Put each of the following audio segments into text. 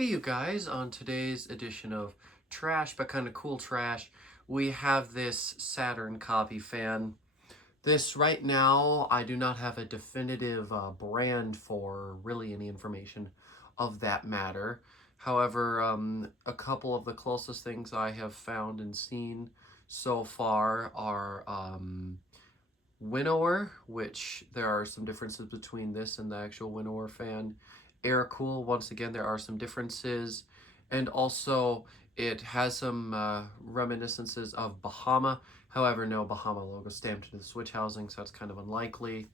Hey you guys, on today's edition of Trash but Kinda Cool Trash, we have this Saturn copy fan. This right now, I do not have a definitive brand for really any information of that matter. However, a couple of the closest things I have found and seen so far are Winnower, which there are some differences between this and the actual Winnower fan. Air Cool, once again, there are some differences. And also, it has some reminiscences of Bahama. However, no Bahama logo stamped into the switch housing, so that's kind of unlikely.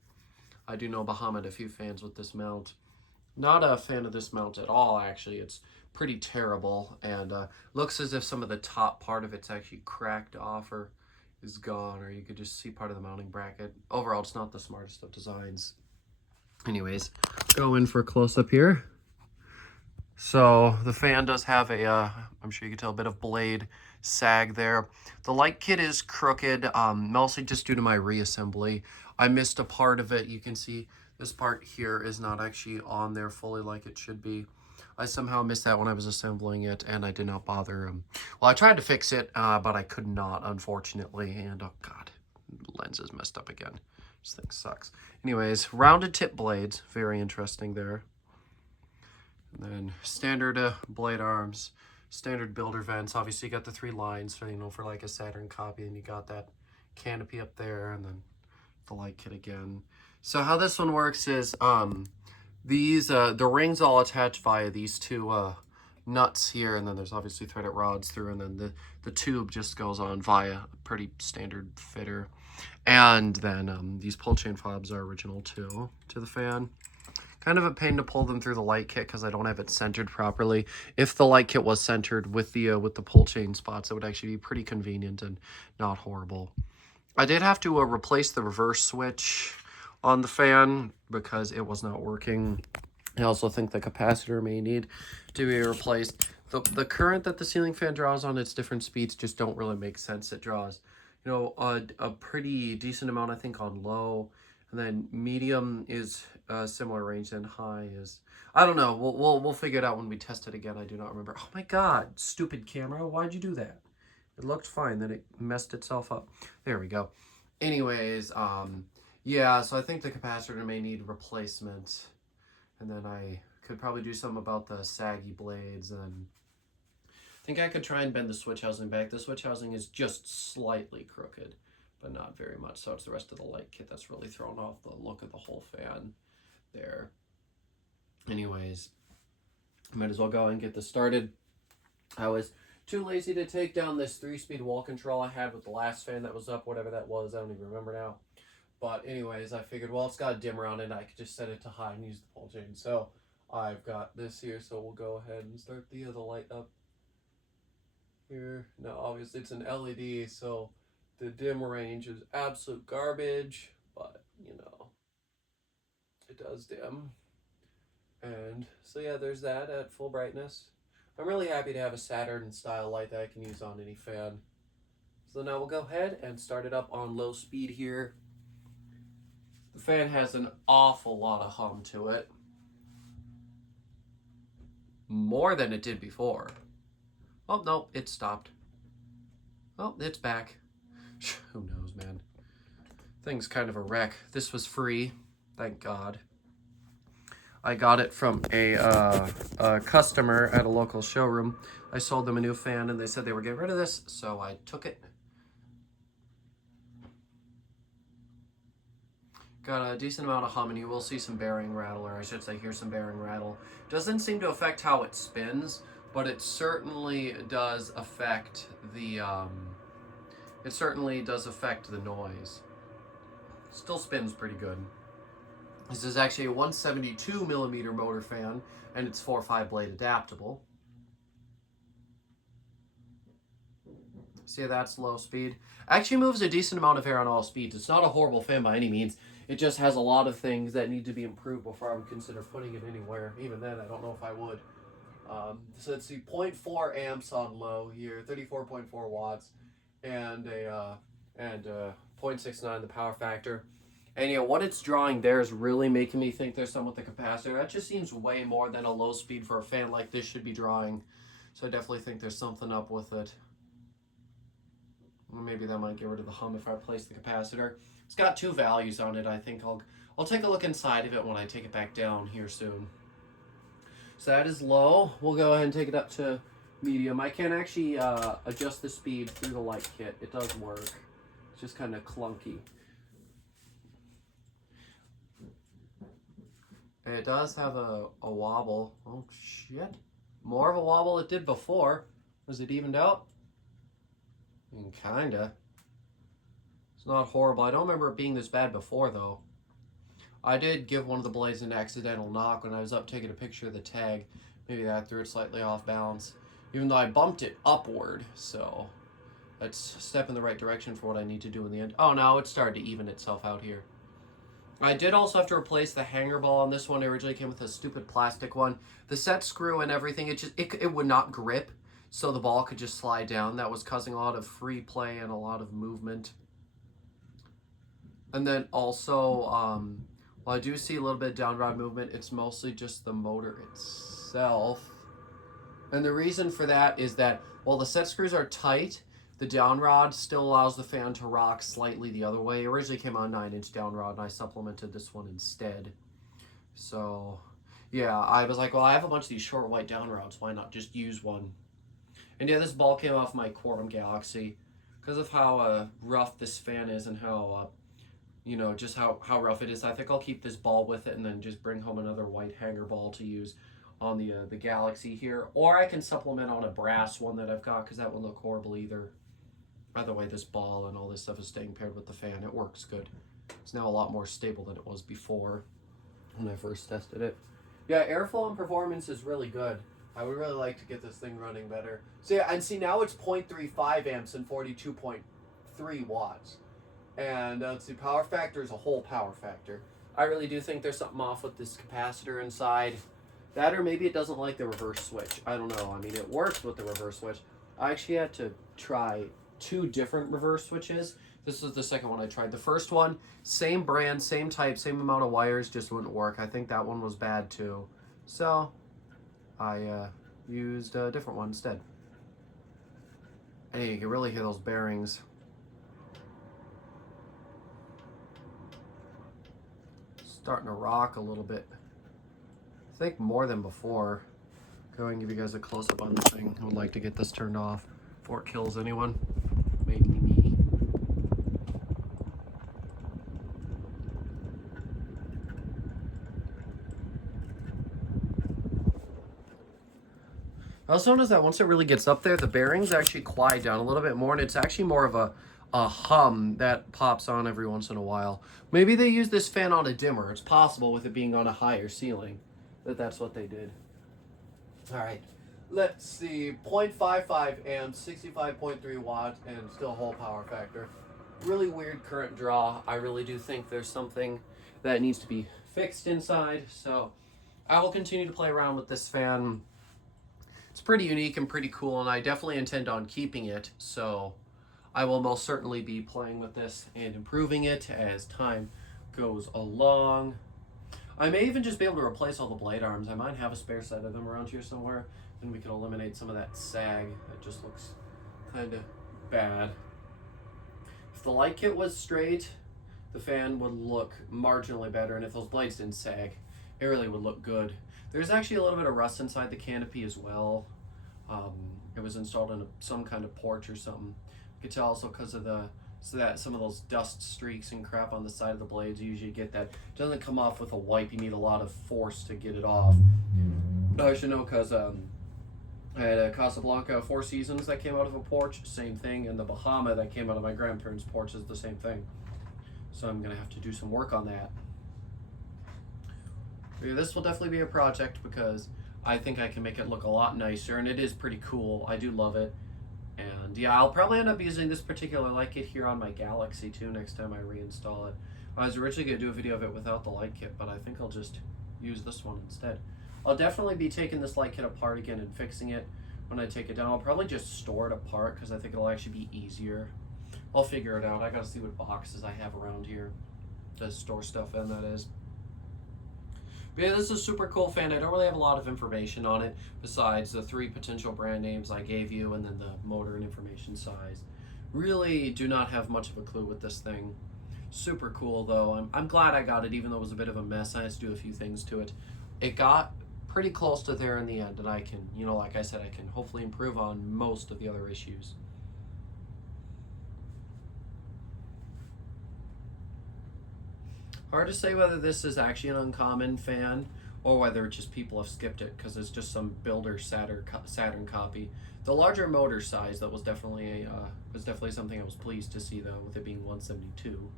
I do know Bahama had a few fans with this mount. Not a fan of this mount at all, actually. It's pretty terrible, and looks as if some of the top part of it's actually cracked off or is gone, or you could just see part of the mounting bracket. Overall, it's not the smartest of designs. Anyways, go in for a close-up here. So the fan does have a, I'm sure you can tell, a bit of blade sag there. The light kit is crooked, mostly just due to my reassembly. I missed a part of it. You can see this part here is not actually on there fully like it should be. I somehow missed that when I was assembling it, and I did not bother. Well, I tried to fix it, but I could not, unfortunately. And, oh, God, lens is messed up again. This thing sucks. Anyways, rounded tip blades. Very interesting there. And then standard blade arms, standard builder vents. Obviously, you got the 3 lines, for, for like a Saturn copy, and you got that canopy up there, and then the light kit again. So how this one works is these the rings all attach via these 2 nuts here, and then there's obviously threaded rods through, and then the tube just goes on via a pretty standard fitter. And then these pull chain fobs are original too to the fan. Kind of a pain to pull them through the light kit because I don't have it centered properly. If the light kit was centered with the pull chain spots, it would actually be pretty convenient and not horrible. I did have to replace the reverse switch on the fan because it was not working. I also think the capacitor may need to be replaced. The current that the ceiling fan draws on its different speeds just don't really make sense. It draws, a pretty decent amount, I think, on low, and then medium is a similar range, and high is, I don't know. We'll figure it out when we test it again. I do not remember. Oh my God, stupid camera! Why'd you do that? It looked fine, then it messed itself up. There we go. Anyways, yeah, so I think the capacitor may need replacement. And then I could probably do something about the saggy blades. And I think I could try and bend the switch housing back. The switch housing is just slightly crooked, but not very much. So it's the rest of the light kit that's really thrown off the look of the whole fan there. Anyways, I might as well go and get this started. I was too lazy to take down this 3-speed wall control I had with the last fan that was up, whatever that was. I don't even remember now. But anyways, I figured, well, it's got a dimmer on it, and I could just set it to high and use the pull chain. So I've got this here, so we'll go ahead and start the light up here. Now, obviously, it's an LED, so the dim range is absolute garbage, but, it does dim. And so, yeah, there's that at full brightness. I'm really happy to have a Saturn style light that I can use on any fan. So now we'll go ahead and start it up on low speed here. The fan has an awful lot of hum to it. More than it did before. Oh, no, it stopped. Oh, it's back. Who knows, man. Thing's kind of a wreck. This was free. Thank God. I got it from a customer at a local showroom. I sold them a new fan, and they said they were getting rid of this, so I took it. Got a decent amount of hum, and you will see some bearing rattle, or I should say hear some bearing rattle. Doesn't seem to affect how it spins, but it certainly does affect the noise. Still spins pretty good. This is actually a 172 millimeter motor fan, and it's 4-5 blade adaptable. See, that's low speed. Actually moves a decent amount of air on all speeds. It's not a horrible fan by any means. It just has a lot of things that need to be improved before I would consider putting it anywhere. Even then, I don't know if I would. So let's see, 0.4 amps on low here, 34.4 watts, and 0.69 the power factor. And yeah, what it's drawing there is really making me think there's something with the capacitor. That just seems way more than a low speed for a fan like this should be drawing. So I definitely think there's something up with it. Well, maybe that might get rid of the hum if I replace the capacitor. It's got 2 values on it. I think I'll take a look inside of it when I take it back down here soon. So that is low. We'll go ahead and take it up to medium. I can actually adjust the speed through the light kit. It does work. It's just kind of clunky. It does have a wobble. Oh shit. More of a wobble it did before. Was it evened out? I mean, kinda. It's not horrible. I don't remember it being this bad before though. I did give one of the blades an accidental knock when I was up taking a picture of the tag. Maybe that threw it slightly off balance. Even though I bumped it upward, so that's a step in the right direction for what I need to do in the end. Oh, now it's started to even itself out here. I did also have to replace the hanger ball on this one. It originally came with a stupid plastic one. The set screw and everything, it would not grip, so the ball could just slide down. That was causing a lot of free play and a lot of movement. And then also, while I do see a little bit of down rod movement, it's mostly just the motor itself. And the reason for that is that while the set screws are tight, the down rod still allows the fan to rock slightly the other way. It originally came on a 9-inch down rod, and I supplemented this one instead. So, yeah, I was like, well, I have a bunch of these short white down rods. Why not just use one? And yeah, this ball came off my Quorum Galaxy. Because of how rough this fan is and how, you know, just how rough it is, I think I'll keep this ball with it and then just bring home another white hanger ball to use on the Galaxy here. Or I can supplement on a brass one that I've got, because that won't look horrible either. By the way, this ball and all this stuff is staying paired with the fan. It works good. It's now a lot more stable than it was before when I first tested it. Yeah, airflow and performance is really good. I would really like to get this thing running better. So yeah, and see, now it's 0.35 amps and 42.3 watts. And let's see, power factor is a whole power factor. I really do think there's something off with this capacitor inside. That, or maybe it doesn't like the reverse switch. I don't know. I mean, it works with the reverse switch. I actually had to try 2 different reverse switches. This is the second one I tried. The first one, same brand, same type, same amount of wires, just wouldn't work. I think that one was bad too. So I used a different one instead. And you can really hear those bearings. Starting to rock a little bit. I think more than before. Go and give you guys a close-up on the thing. I would like to get this turned off before it kills anyone. Maybe me. I also noticed that once it really gets up there, the bearings actually quiet down a little bit more, and it's actually more of a hum that pops on every once in a while. Maybe they use this fan on a dimmer. It's possible with it being on a higher ceiling that's what they did. All right. Let's see, 0.55 amps, 65.3 watts, and still whole power factor. Really weird current draw. I really do think there's something that needs to be fixed inside, so I will continue to play around with this fan. It's pretty unique and pretty cool, and I definitely intend on keeping it, so I will most certainly be playing with this and improving it as time goes along. I may even just be able to replace all the blade arms. I might have a spare set of them around here somewhere. Then we can eliminate some of that sag. That just looks kind of bad. If the light kit was straight, the fan would look marginally better. And if those blades didn't sag, it really would look good. There's actually a little bit of rust inside the canopy as well. It was installed in some kind of porch or something. You could tell also because of some of those dust streaks and crap on the side of the blades. You usually get that. It doesn't come off with a wipe. You need a lot of force to get it off. I should know because I had a Casablanca 4 Seasons that came out of a porch, same thing, and the Bahama that came out of my grandparents' porch is the same thing. So I'm going to have to do some work on that. But yeah, this will definitely be a project because I think I can make it look a lot nicer, and it is pretty cool. I do love it. And yeah, I'll probably end up using this particular light kit here on my Galaxy too next time I reinstall it. I was originally going to do a video of it without the light kit, but I think I'll just use this one instead. I'll definitely be taking this light kit apart again and fixing it when I take it down. I'll probably just store it apart because I think it'll actually be easier. I'll figure it out. I gotta see what boxes I have around here. to store stuff in, that is. But yeah, this is a super cool fan. I don't really have a lot of information on it besides the 3 potential brand names I gave you and then the motor and information size. Really do not have much of a clue with this thing. Super cool though. I'm glad I got it, even though it was a bit of a mess. I had to do a few things to it. It got pretty close to there in the end, and I can, you know, like I said, I can hopefully improve on most of the other issues. Hard to say whether this is actually an uncommon fan or whether just people have skipped it because it's just some builder Saturn copy. The larger motor size, that was definitely something I was pleased to see though, with it being 172.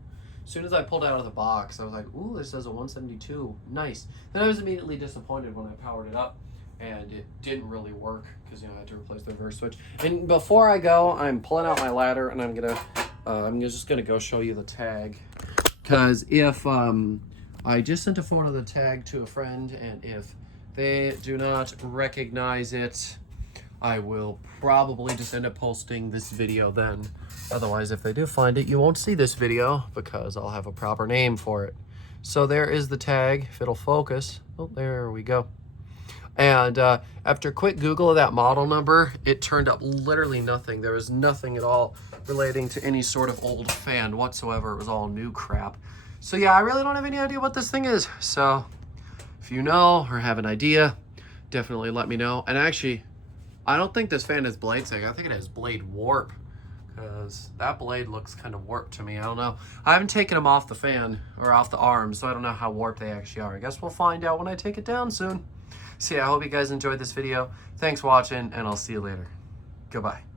As soon as I pulled it out of the box, I was like, ooh, this says a 172, nice. Then I was immediately disappointed when I powered it up and it didn't really work because, you know, I had to replace the reverse switch. And before I go, I'm pulling out my ladder and I'm just gonna go show you the tag. Because if I just sent a photo of the tag to a friend, and if they do not recognize it, I will probably just end up posting this video then. Otherwise, if they do find it, you won't see this video because I'll have a proper name for it. So there is the tag, if it'll focus. Oh, there we go. And after a quick Google of that model number, it turned up literally nothing. There was nothing at all relating to any sort of old fan whatsoever. It was all new crap. So yeah, I really don't have any idea what this thing is. So if you know or have an idea, definitely let me know. And actually, I don't think this fan has blade sag. I think it has blade warp, because that blade looks kind of warped to me. I don't know. I haven't taken them off the fan or off the arms, so I don't know how warped they actually are. I guess we'll find out when I take it down soon. So yeah, I hope you guys enjoyed this video. Thanks for watching, and I'll see you later. Goodbye.